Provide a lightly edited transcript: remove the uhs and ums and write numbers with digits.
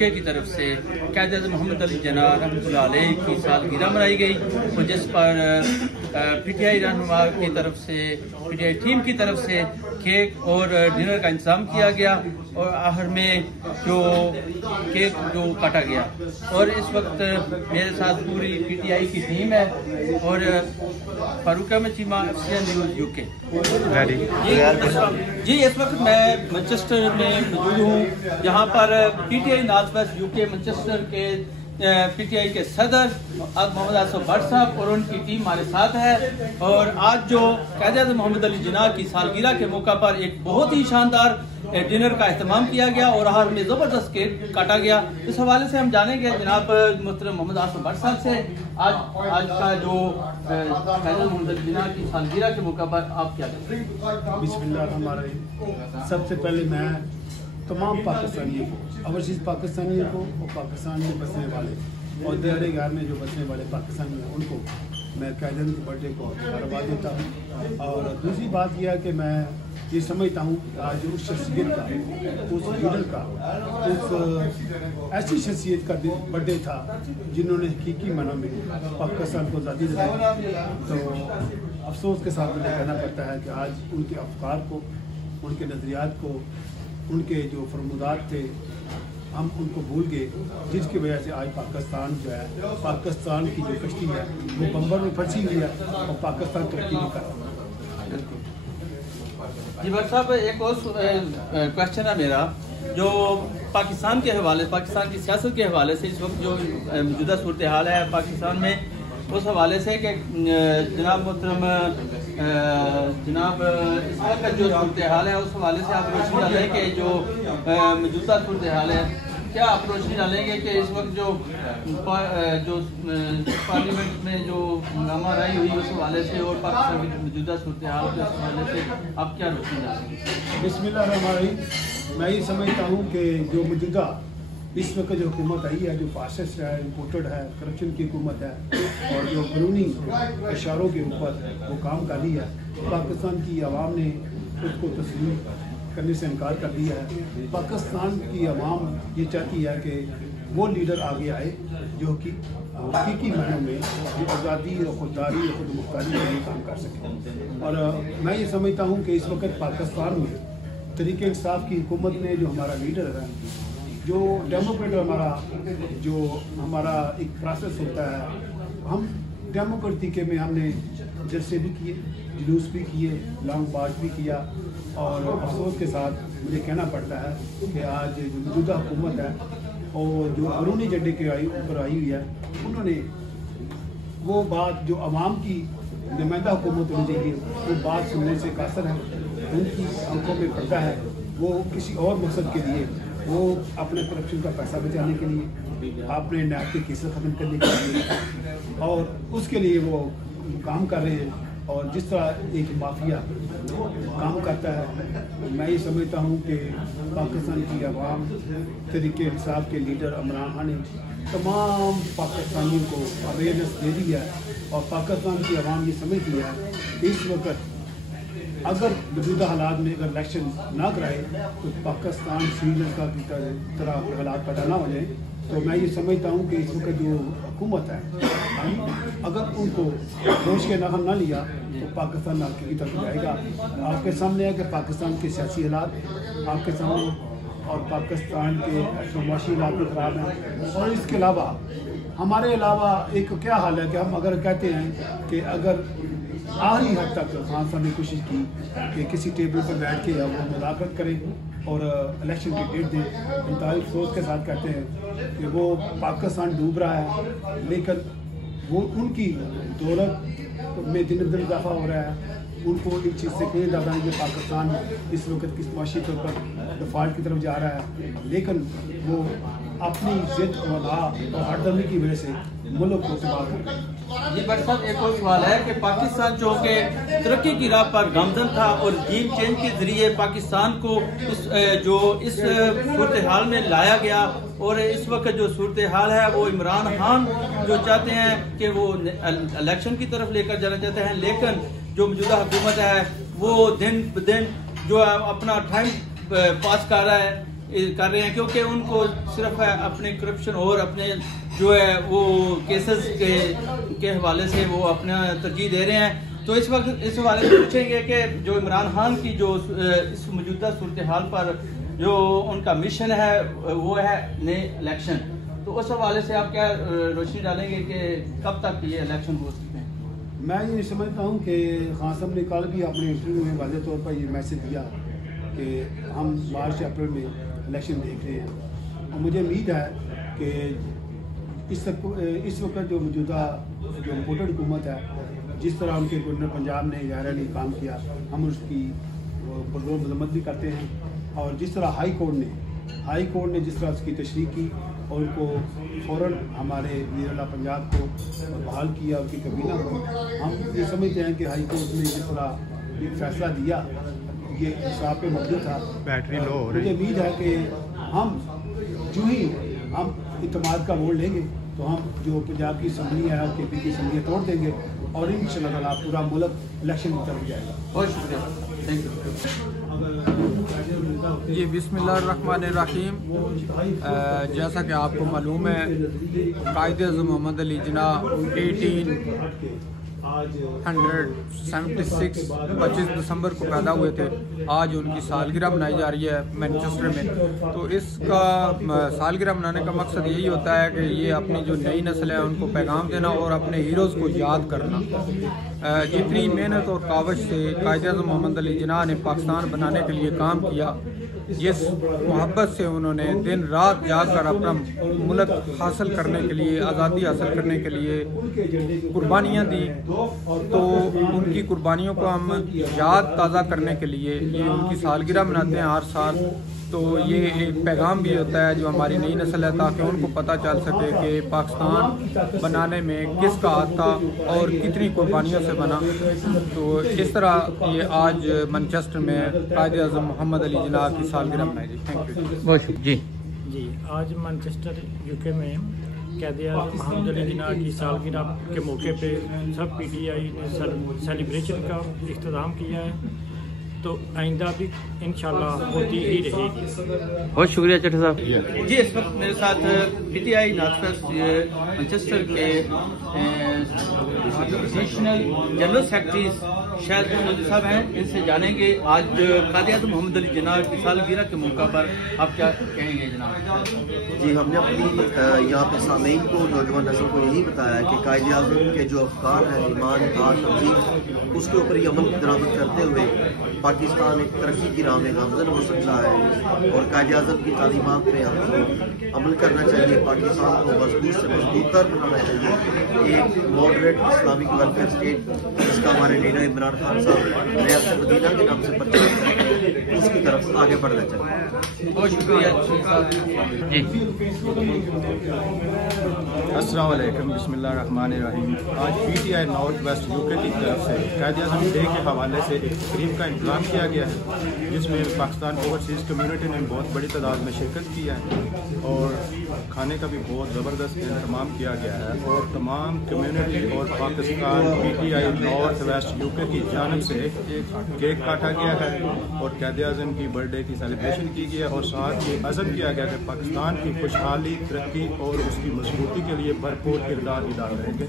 UK की तरफ से क़ायद मोहम्मद अली जिन्ना रहमतुल्लाह अलैह की सालगिरह मनाई गई और जिस पर PTI रहनुमा की तरफ से PTI टीम की तरफ से केक और डिनर का इंतजाम किया गया और आखिर में जो केक जो काटा गया। और इस वक्त मेरे साथ पूरी PTI की टीम है और Farooq Ahmed Cheema FCN news UK. जी इस वक्त मैं मैनचेस्टर में मौजूद हूँ जहाँ पर PTI north west UK Manchester के PTI के सदर मोहम्मद आसिफ भट्ट साहब और उनकी टीम हमारे साथ है। और आज जो क़ायद मोहम्मद अली जिन्ना की सालगिरह के मौका पर एक बहुत ही शानदार डिनर का एहतमाम किया गया और हाल में ज़बरदस्त केक काटा गया। इस हवाले से हम जानेंगे जनाब मोहतरम मोहम्मद आसिफ भट्ट साहब से आज का जो क़ायद मोहम्मद अली जिन्ना की सालगिरह के मौका पर आप क्या कहते हैं? बिस्मिल्लाह। सबसे पहले मैं तमाम पाकिस्तानियों को, ओवरसीज़ पाकिस्तानियों को और पाकिस्तान में बसने वाले और दहरे गार में जो बसने वाले पाकिस्तानी हैं उनको मैं क़ायद के बर्थडे को मुबारकबाद देता हूँ। और दूसरी बात यह है कि मैं ये समझता हूँ कि आज उस शख्सियत का, उस लीडर का, उस ऐसी शख्सियत का बर्थडे था जिन्होंने हकीकी मानों में पाकिस्तान को आज़ादी दिलाई। तो अफसोस के साथ मुझे कहना पड़ता है कि आज उनके अफकार को, उनके नज़रियात को, उनके जो फरमुदात थे हम उनको भूल गए, जिसकी वजह से आज पाकिस्तान जो है, पाकिस्तान की जो कश्ती है वो बम्बर में फंसी हुई है और पाकिस्तान तरक्की नहीं कर रहा। जी भट्ट साहब एक और क्वेश्चन है मेरा जो पाकिस्तान के हवाले, पाकिस्तान की सियासत के हवाले से इस वक्त जो मौजूदा सूरत हाल है पाकिस्तान में, उस हवाले से कि जनाब मोहतरम जनाब इस वक्त जो सूरत हाल है उस हवाले से आप रोशनी डालें कि जो मौजूदा सूरत हाल है, क्या आप रोशनी डालेंगे कि इस वक्त जो पार्लियामेंट में जो हंगामा राय हुई उस हवाले से और पाकिस्तान की मौजूदा सूरत हाल के हवाले से आप क्या रोशनी डालेंगे? बिस्मिल्लाह। मैं ये समझता हूँ कि जो मौजूदा इस वक्त जो हुकूमत आई है, जो फासिस्ट है, इम्पोर्टेड है, करप्शन की हुकूमत है और जो कानूनी इशारों के ऊपर वो काम कर रही है, पाकिस्तान की आवाम ने उसको तस्लीम करने से इनकार कर दिया है। पाकिस्तान की आवाम ये चाहती है कि वो लीडर आगे आए जो कि हकीकी मायनों में जो आज़ादी और खुददारी और खुदमुख्तारी के लिए काम कर सके। और मैं ये समझता हूँ कि इस वक्त पाकिस्तान में तहरीक इंसाफ की हुकूमत में जो हमारा लीडर है, जो डेमोक्रेट हमारा एक प्रोसेस होता है, हम डेमोक्रेसी में हमने जलसे भी किए, जुलूस भी किए, लॉन्ग मार्च भी किया और अफसोस के साथ मुझे कहना पड़ता है कि आज जो मौजूदा हुकूमत है और जो कानूनी झंडे के ऊपर आई हुई है, उन्होंने वो बात जो अवाम की नुमाइंदा हुकूमत होनी चाहिए वो बात सुनने से कासर है, उनकी आंखों में पर्दा है। वो किसी और मकसद के लिए, वो अपने करप्शन का पैसा बचाने के लिए, अपने नायब के केसेस ख़त्म करने के लिए और उसके लिए वो काम कर रहे हैं। और जिस तरह एक माफिया काम करता है, मैं ये समझता हूँ कि पाकिस्तान की आवाम, तहरीक इंसाफ के लीडर इमरान खान ने तमाम पाकिस्तानियों को अवेयरनेस दे दी है और पाकिस्तान की आवाम ये समझती है कि इस वक्त अगर मौजूदा हालात में अगर इलेक्शन ना कराए तो पाकिस्तान श्रीलंका की तरह हालात पैदा ना हो जाए। तो मैं ये समझता हूँ कि इस वक्त जो हुकूमत है, अगर उनको होश के नखल ना लिया तो पाकिस्तान नाके की तरफ जाएगा। आपके सामने है कि पाकिस्तान के सियासी हालात आपके सामने और पाकिस्तान के माशी हालात भी ख़राब हैं। और इसके अलावा हमारे अलावा एक क्या हाल है कि हम अगर कहते हैं कि अगर आखिरी हद तक खान साहब ने कोशिश की कि किसी टेबल पर बैठ के वो मुलाकात करें और इलेक्शन की डेट दें, इंतहाई अफसोस के साथ कहते हैं कि वो पाकिस्तान डूब रहा है, लेकिन वो उनकी दौलत में दिन ब दिन इजाफा हो रहा है। उनको एक चीज़ से कोई अंदाजा नहीं कि पाकिस्तान इस वक्त किस माशी तौर पर डिफॉल्ट की तरफ जा रहा है, लेकिन वो अपनी जिद और हरदर्मी की वजह से मुल्क को तबाह कर रहे हैं। जी भट्ट साहब एक और सवाल है कि पाकिस्तान जो कि तरक्की की राह पर गामजन था और टीम चेंज के जरिए पाकिस्तान को इस सूरत हाल में लाया गया और इस वक्त जो सूरत हाल है वो इमरान खान जो चाहते हैं कि वो इलेक्शन की तरफ लेकर जाना चाहते हैं, लेकिन जो मौजूदा हुकूमत है वो दिन ब दिन जो है अपना टाइम पास कर रहा है कर रहे हैं, क्योंकि उनको सिर्फ अपने करप्शन और अपने जो है वो केसेस के हवाले से वो अपना तरजीह दे रहे हैं। तो इस वक्त इस हवाले से पूछेंगे कि जो इमरान खान की जो इस मौजूदा सूरत हाल पर जो उनका मिशन है वो है नए इलेक्शन, तो उस हवाले से आप क्या रोशनी डालेंगे कि कब तक ये इलेक्शन हो सकते हैं? मैं ये समझता हूँ कि खान साहब ने कल भी अपने इंटरव्यू में वाज़ेह तौर पर ये मैसेज दिया कि हम मार्च अप्रैल में इलेक्शन देख रहे हैं, और मुझे उम्मीद है कि इस वक्त जो मौजूदा जो इम्पोर्टेड हुकूमत है, जिस तरह उनके गवर्नर पंजाब ने ज़ाहिर ने काम किया, हम उसकी पुरजोर मजम्मत भी करते हैं। और जिस तरह हाई कोर्ट ने जिस तरह उसकी तशरीह की और उनको फ़ौरन हमारे ज़ीर-ए-आला पंजाब को बहाल किया, उनकी कबीना को, हम ये समझते हैं कि हाई कोर्ट ने जिस तरह एक फैसला दिया ये हिसाब पे मबनी था। बैटरी लो हो रही। मुझे उम्मीद है कि हम जो ही हम इत्तेमाद का वोट लेंगे तो हम जो पंजाब की असम्बली है, KP की असम्बली तोड़ देंगे और इंशाअल्लाह पूरा मुल्क इलेक्शन में चल जाएगा। बहुत शुक्रिया, थैंक यू। जी बिस्मिल्लाहिर्रहमानिर्रहीम। जैसा कि आपको मालूम है, कायद-ए-आज़म मोहम्मद अली जिन्नाह 1876 25 दिसंबर को पैदा हुए थे। आज उनकी सालगिरह मनाई जा रही है मैनचेस्टर में। तो इसका सालगिरह मनाने का मकसद यही होता है कि ये अपनी जो नई नस्ल है उनको पैगाम देना और अपने हीरोज़ को याद करना। जितनी मेहनत और कावश से कायद-ए-आज़म मोहम्मद अली जिन्नाह ने पाकिस्तान बनाने के लिए काम किया, जिस मोहब्बत से उन्होंने दिन रात जाकर अपना मुल्क हासिल करने के लिए, आज़ादी हासिल करने के लिए कुर्बानियाँ दी, तो उनकी कुर्बानियों को हम याद ताज़ा करने के लिए ये उनकी सालगिरह मनाते हैं हर साल। तो ये एक पैगाम भी होता है जो हमारी नई नस्ल है, ताकि उनको पता चल सके कि पाकिस्तान बनाने में किसका हाथ था और कितनी कुर्बानियों से बना। तो इस तरह ये आज मैनचेस्टर में कायद-ए-आज़म मोहम्मद अली जिन्नाह की सालगिरह मनाई गई। Thank you. बहुत शुक्रिया जी। आज मैनचेस्टर UK में कायद-ए-आज़म मोहम्मद अली जिन्नाह की सालगिरह के मौके पे सब PTI ने सेलिब्रेशन का इख्तिताम किया है, तो आइंदा भी इंशाल्लाह होती ही रहेगी। बहुत शुक्रिया चट्टा साहब। जी, इस वक्त मेरे साथ PTI नॉर्थवेस्ट मैनचेस्टर के एडिशनल जनरल सेक्रेटरी शायद मोदी साहब हैं, इनसे जानेंगे आज कायद-ए-आज़म मोहम्मद अली जिन्नाह की सालगिरह के मौका पर आप क्या कहेंगे जनाब? जी, हमने अपनी यहाँ पे सामीन को, नौजवान नस्ल को यही बताया है कि कायद-ए-आज़म के जो अफकार हैं, ईमान, इत्तेहाद, तहज़ीब, उसके ऊपर ही अमल दरामद करते हुए पाकिस्तान एक तरक्की की राह में गामज़न हो सकता है। और कायद-ए-आज़म की तालीमात पे हमको अमल करना चाहिए, पाकिस्तान को मजबूत से मजबूतर बनाना चाहिए। एक मॉडरेट इस्लामिक वेलफेयर स्टेट जिसका हमारे लीडर इमरान खान साहब रियासत मदीना के नाम से परिचित, उसकी तरफ आगे बढ़ना चाहिए। बहुत शुक्रिया जी। अस्सलाम वालेकुम, बिस्मिल्लाहिर्रहमानिर्रहीम। आज PTI नॉर्थ वेस्ट UK की तरफ से कायद-ए-आज़म डे के हवाले से एक तकरीब का इंतजाम किया गया है, जिसमें पाकिस्तान ओवरसीज़ कम्यूनिटी ने बहुत बड़ी तादाद में शिरकत की है और खाने का भी बहुत ज़बरदस्त इंतजाम किया गया है। और तमाम कम्यूनिटी और Pakistan PTI north west UK की जानिब से केक काटा गया है और कायद-ए-आज़म की बर्थडे की सेलिब्रेशन की गई है। और साथ ही अज़म किया गया कि पाकिस्तान की खुशहाली, तरक्की और उसकी मजबूती के लिए भरपूर किरदार अदा करेंगे।